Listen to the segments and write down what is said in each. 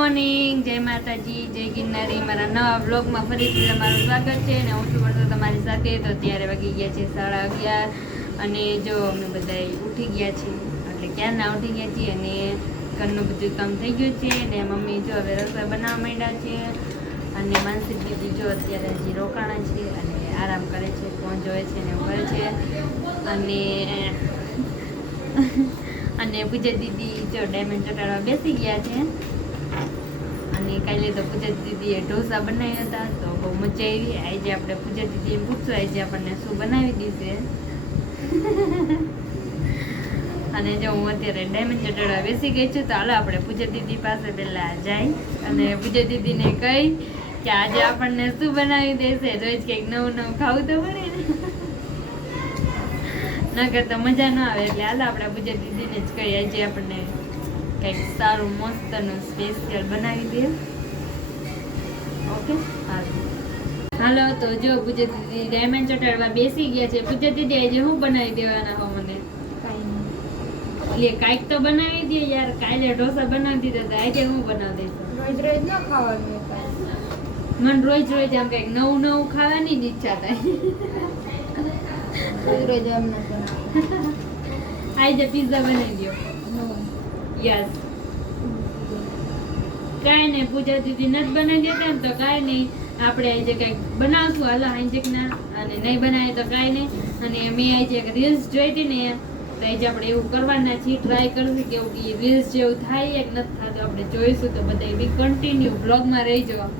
Morning, જય માતાજી, જય ગિરનારી. મારા નવા બ્લોગમાં ફરીથી તમારું સ્વાગત છે અને હું છું વર્ષો તમારી સાથે. તો ત્યારે વાગી ગયા છે સાડા અગિયાર અને જો અમે બધા ઉઠી ગયા છીએ, એટલે ક્યારના ઉઠી ગયા છીએ અને ઘરનું બધું કામ થઈ ગયું છે અને મમ્મી જો હવે રસોઈ બનાવવા માંડ્યા છે અને માનસિક દીદી જો અત્યારે હજી રોકાણા છે અને આરામ કરે છે, ફોન જોવે છે ને એવું છે. અને અને પૂજા દીદી જો ડાયમંડ ચટાડવા બેસી ગયા છે. કાલે તો પૂજા દીદીએ ઢોસા બનાવ્યા હતા, તો બહુ મજા આવી. આજે આપણે પૂજા દીદીએ પૂછશું આજે આપણને શું બનાવી દીશે અને જો હું અત્યારે ડાયમંડ ચટાડવા બેસી ગઈ છું, તો હાલો આપણે પૂજા દીદી પાસે પહેલાં જાય અને પૂજા દીદીને કહી કે આજે આપણને શું બનાવી દેશે? રોજ કંઈક નવું નવું ખાવું તો પડે ને. નકર તો મજા ન આવે, એટલે હાલ આપણે પૂજા દીદીને જ કહી, આજે આપણને કંઈક સારું, મસ્તનું સ્પેશિયલ બનાવી દે ઓકે? હાલો તો જો પૂજા દીદી ડાયમંડ ચટાડવા બેસી ગયા છે. પૂજા દીદી આજે હું બનાવી દેવાના હો મને? એટલે કાંઈક તો બનાવી દે યાર. કાલે ઢોસા બનાવી દીધા હતા. આજે હું બનાવી દઈશ? રોજ રોજ ન ખાવાનું મને રોજ રોજ આમ કંઈક નવું નવું ખાવાની જ ઈચ્છા થાય. રોજ રોજ આમ ન. આજે પિઝા બનાવી દો યસ કાંઈ નહીં, પૂજા દીદી નથી બનાવી દેતા ને તો કાંઈ નહીં. આપણે આજે કંઈક બનાવશું, હાલો ના અને નહીં બનાવે તો કાંઈ નહીં. અને મેં આજે એક રીલ્સ જોઈ હતી ને, તો આજે આપણે એવું કરવાના છીએ ટ્રાય કરશું કે એવું કે રીલ્સ જેવું થાય કે નથી થતું. આપણે જોઈશું તો બધા બી કન્ટિન્યુ બ્લોગમાં રહી જવા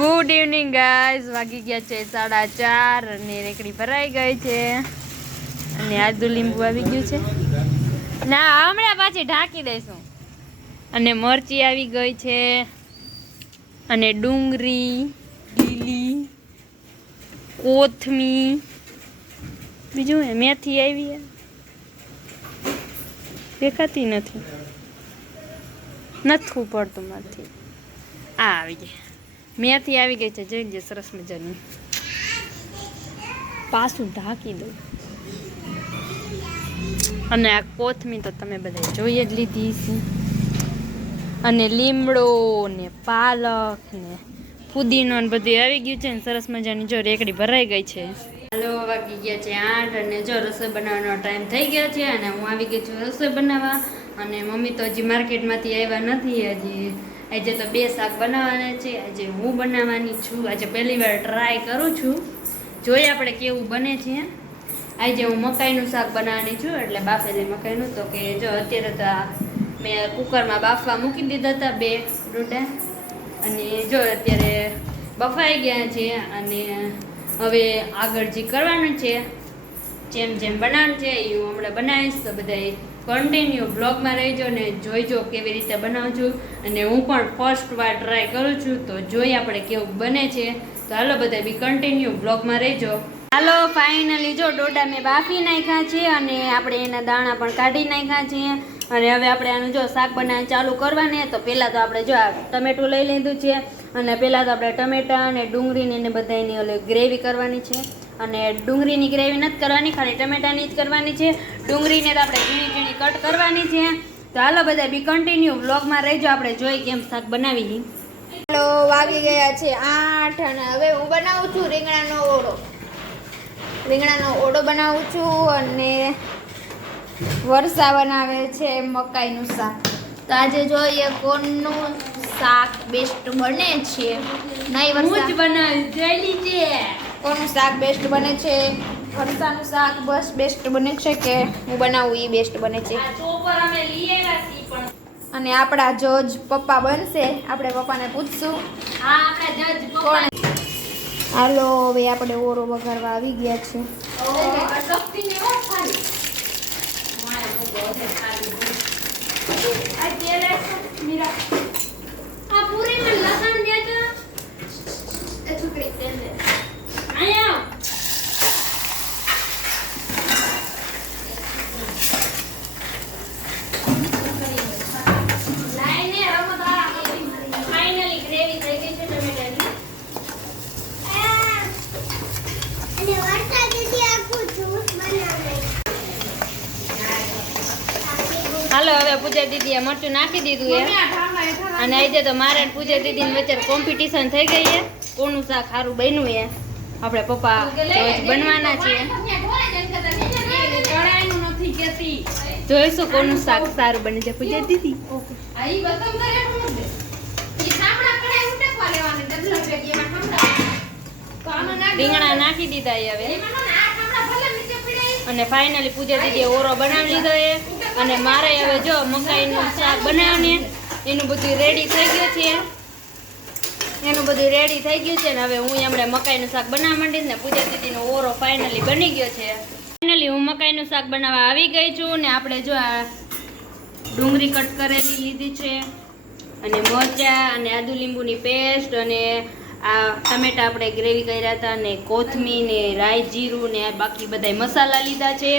ગુડ ઇવનિંગ ગાઈઝ વાગી ગયા છે સાડા ચાર અને રેકડી ભરાઈ ગઈ છે. અને આદુ લીંબુ આવી ગયું છે. ના, હમણાં પાછી ઢાંકી દઈશું. અને મરચી આવી ગઈ છે. અને ડુંગળી, લીલી, કોથમી. બીજું મેથી આવી દેખાતી નથી. નથી પડતું મારથી. આ આવી ગયા મેથી આવી ગઈ છે. જોઈ લે સરસ મજાની. પાછું ઢાંકી દઉં. અને આ કોથમી તો તમે બધા જોઈએ જ લીધી છે અને લીમડો ને પાલક ને ફુદીનો ને બધું આવી ગયું છે ને સરસ મજાની. જો રેકડી ભરાઈ ગઈ છે. હાલો, વાગી ગયા છે આઠ અને જો રસોઈ બનાવવાનો ટાઈમ થઈ ગયો છે અને હું આવી ગઈ છું રસોઈ બનાવવા. અને મમ્મી તો હજી માર્કેટમાંથી આવ્યા નથી, હજી, આજે તો બે શાક બનાવવાના છે. આજે હું બનાવવાની છું. આજે પહેલી વાર ટ્રાય કરું છું. જોઈએ આપણે કેવું બને છે. આજે હું મકાઈનું શાક બનાવવાની છું, એટલે બાફેલી મકાઈનું. તો કે જો અત્યારે તો આ મેં કુકરમાં બાફવા મૂકી દીધા હતા બે ડોડા અને જો અત્યારે બફાઈ ગયા છે અને હવે આગળ જે કરવાનું છે, જેમ જેમ બનાવવાનું છે, એ હું હમણાં બનાવીશ. તો બધાય કન્ટિન્યુ બ્લોગમાં રહેજો ને જોઈજો કેવી રીતે બનાવું છું અને હું પણ ફર્સ્ટ વાર ટ્રાય કરું છું, તો જોઈ આપણે કેવું બને છે. તો હાલો બધા બી કન્ટિન્યુ બ્લોગમાં રહેજો. હાલો ફાઇનલી જો ડોડા મેં બાફી નાખ્યા છે અને આપણે એના દાણા પણ કાઢી નાખ્યા છે. અને હવે આપણે આનું જો શાક બનાવવાનું ચાલુ કરવાને તો પહેલાં તો આપણે જો આ ટમેટું લઈ લીધું છે અને પહેલાં તો આપણે ટમેટા અને ડુંગળીની ને બધાની ઓલી ગ્રેવી કરવાની છે. અને ડુંગળીની ગ્રેવી નથી કરવાની, ખાલી ટમેટાની જ કરવાની છે. ડુંગળીને તો આપણે ઝીણી ઝીણી કટ કરવાની છે. તો હાલો બધા, બી કન્ટિન્યુ વ્લોગમાં રહેજો, આપણે જોઈ કેમ શાક બનાવી હાલો, વાગી ગયા છે આઠ અને હવે હું બનાવું છું રીંગણાનો ઓળો. રીંગણાનો ઓળો બનાવું છું અને વર્ષા બનાવે છે મકાઈનું શાક. તો આજે જોઈએ કોનનું શાક બેસ્ટ બને છે? નહીં જ બનાવી જોઈ છે કોનું શાક બેસ્ટ બને છે? વરસાનું શાક બસ બેસ્ટ બને છે કે હું બનાવું એ બેસ્ટ બને છે? અને આપણા જજ પપ્પા બનશે. આપણે પપ્પાને પૂછશું. આ આપણા જજ કોણ? હાલો હવે આપણે ઓરો વઘારવા આવી ગયા છે. આ પૂરીમાં લસણ દેજો છોકરી તેલ દે. અહીંયા લાઈને રમતા ફાઇનલી ગ્રેવી થઈ ગઈ છે ટમેટાની હાલો હવે પૂજા દીદીએ મરચું નાખી દીધું એ. અને આજે તો મારે પૂજા દીદીની વચ્ચે કોમ્પિટિશન થઈ ગઈ છે. કોનું શાક સારું બન્યું એ? આપણે પપ્પા બનવાના છીએ. જોઈશું કોનું શાક સારું બને છે પૂજા દીદી. રીંગણા નાખી દીધા એ હવે. અને ફાઇનલી પૂજા દીદીએ ઓરો બનાવી લીધો એ. અને મારે હવે જો મકાઈનું શાક બનાવને એનું બધું રેડી થઈ ગયું છે. એનું બધું રેડી થઈ ગયું છે ને હવે હું હમણાં મકાઈનું શાક બનાવવા માંડીશ ને પૂજા દીદીનો ઓરો ફાઇનલી બની ગયો છે. ફાઇનલી હું મકાઈનું શાક બનાવવા આવી ગઈ છું ને આપણે જો આ ડુંગળી કટ કરેલી લીધી છે અને મરચાં અને આદુ લીંબુની પેસ્ટ અને આ ટમેટા આપણે ગ્રેવી કર્યા હતા અને કોથમીર ને રાઈ જીરું ને બાકી બધા મસાલા લીધા છે.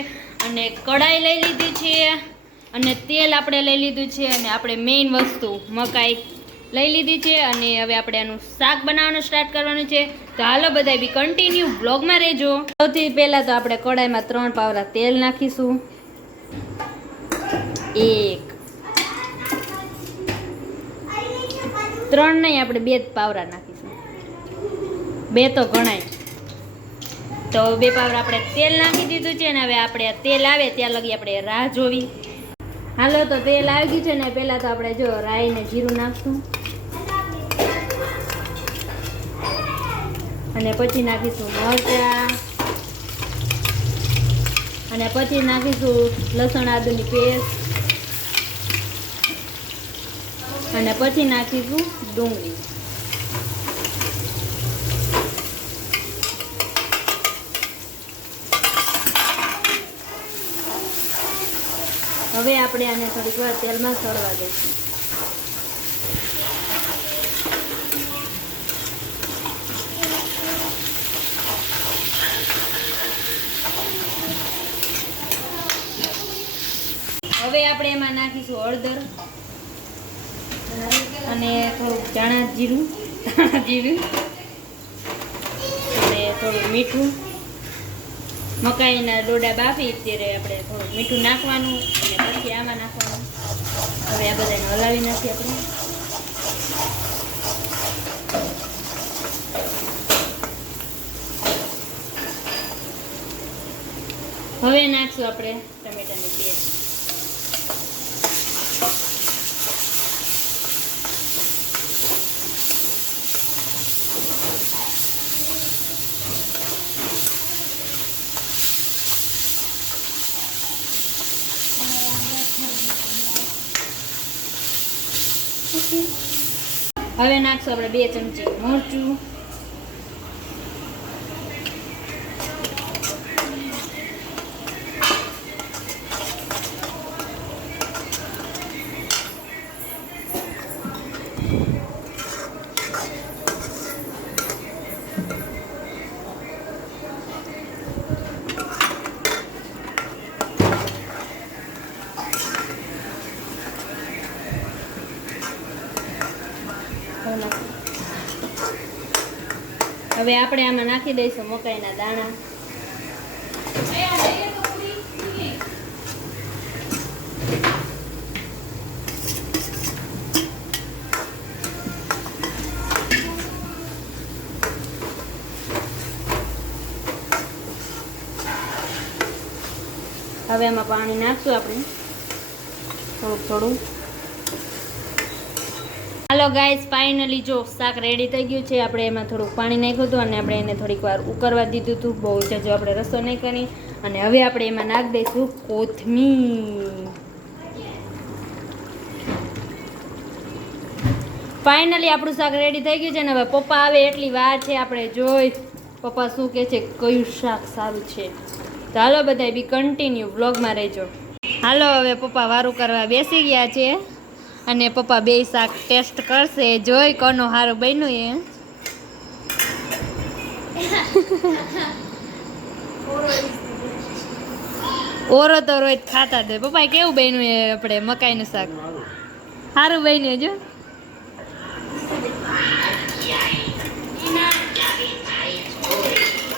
અને કઢાઈ લઈ લીધી છે. અને તેલ આપણે લઈ લીધું છે અને આપણે મેઇન વસ્તુ મકાઈ લઈ લીધી છે અને હવે આપણે આનું શાક બનાવવાનું સ્ટાર્ટ કરવાનું છે. તો હાલો બધા બી કન્ટિન્યુ બ્લોગમાં રહેજો. સૌથી પહેલાં તો આપણે કડાઈમાં ત્રણ પાવરા તેલ નાખીશું. એક, ત્રણ નહીં, આપણે બે પાવરા નાખીશું. બે તો ગણાય. તો બે પાવરા આપણે તેલ નાખી દીધું છે ને હવે આપણે તેલ આવે ત્યાં લગી આપણે રાહ જોવી. હાલો, તો તેલ આવી ગયું છે ને પહેલાં તો આપણે જો રાઈ ને જીરું નાખશું. અને પછી નાખીશું મરચાં. અને પછી નાખીશું લસણ આદુની પેસ્ટ. અને પછી નાખીશું ડુંગળી. હવે આપણે આને થોડીક વાર તેલમાં સળવા દઈશું. હવે આપણે એમાં નાખીશું હળદર અને થોડુંક ચણા જીરું, ધાણા જીરું અને થોડું મીઠું. મકાઈના ડોડા બાફી ત્યારે આપણે થોડું મીઠું નાખવાનું. અને પછી આમાં નાખવાનું હવે આ બધાને હલાવી નાખીએ આપણે હવે નાખશું આપણે ટમેટાની પેસ્ટ હવે નાખશું આપણે બે ચમચી મરચું. હવે આપણે આમાં નાખી દઈશું મકાઈના દાણા. હવે એમાં પાણી નાખશું આપણે. થોડુંક થોડું હાલો ગાઈસ ફાઇનલી જો શાક રેડી થઈ ગયું છે, આપણે એમાં થોડુંક પાણી નાખ્યું હતું અને આપણે એને થોડીક વાર ઉકળવા દીધું હતું, બહુ જો આપણે રસો નહીં કરી. અને હવે આપણે એમાં નાખી દઈશું કોથમીર. ફાઇનલી આપણું શાક રેડી થઈ ગયું છે ને હવે પપ્પા આવે એટલી વાર છે, આપણે જોઈ પપ્પા શું કહે છે, કયું શાક સારું છે. તો હાલો બધા બી કન્ટિન્યુ વ્લોગમાં રહેજો. હાલો, હવે પપ્પા વારું કરવા બેસી ગયા છે. અને પપ્પા બે શાક ટેસ્ટ કરશે. જોઈ કોનો સારું બન્યું એ. ઓરો તો રોજ ખાતા દે પપ્પા કેવું બન્યું એ આપણે મકાઈનું શાક? સારું બન્યું જો.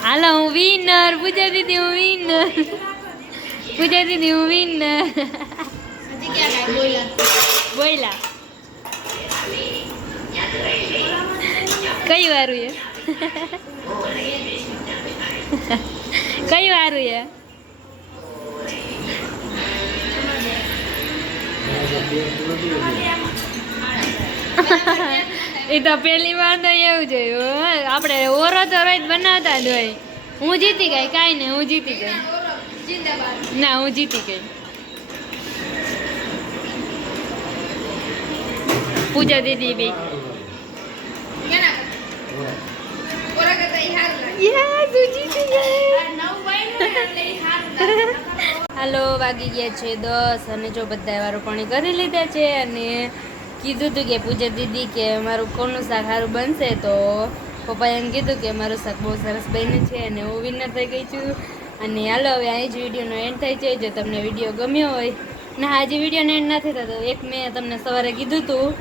હાલો, હું વિનર પૂજા દીદી, હું વિનર પૂજા દીદી, હું વિનર બોયલા. કઈ વારું એ? કઈ વારું એ? એ તો પહેલી વાર તો એવું જોયું. આપણે ઓરો તો રોજ બનાવતા જ હોય. હું જીતી ગઈ, કાંઈ નહીં, હું જીતી ગઈ. ના, હું જીતી ગઈ પૂજા દીદી બી કેના ઓરા કરતા ઈ હારું લાગે યા તું જીતી ગઈ આ નવું બન્યું ને એટલે ઈ દીદી બી હાલો વાગી ગયા છે દસ અને જો બધા વારોપણી કરી લીધા છે અને કીધું હતું કે પૂજા દીદી કે મારું કોનું શાક સારું બનશે તો પપ્પાએ એમ કીધું કે મારું શાક બહુ સરસ બન્યું છે અને હું વિનર થઈ ગઈ છું. અને હાલો હવે અહીં જ વિડીયોનો એન્ડ થાય છે. જો તમને વીડિયો ગમ્યો હોય ના આજે વિડીયોનો એન્ડ નથી થતો એક મેં તમને સવારે કીધું હતું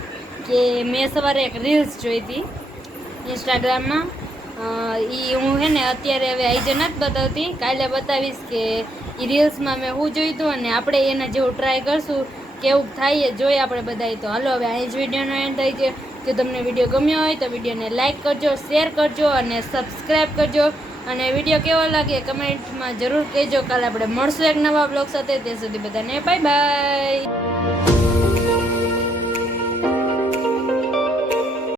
કે મેં સવારે એક રીલ્સ જોઈ હતી ઇન્સ્ટાગ્રામમાં એ હું હે ને અત્યારે હવે આજે નથી બતાવતી. કાલે બતાવીશ કે એ રીલ્સમાં મેં હું જોયું હતું અને આપણે એના જેવું ટ્રાય કરશું. કેવું થાય એ જોઈએ આપણે બધાય તો. હાલો, હવે અહીં જ વિડીયોનો એન્ડ થાય છે જો તમને વીડિયો ગમ્યો હોય તો વિડીયોને લાઇક કરજો શેર કરજો અને સબસ્ક્રાઈબ કરજો. અને વીડિયો કેવો લાગે કમેન્ટમાં જરૂર કહેજો. કાલે આપણે મળશું એક નવા બ્લોગ સાથે. ત્યાં સુધી બધાને બાય બાય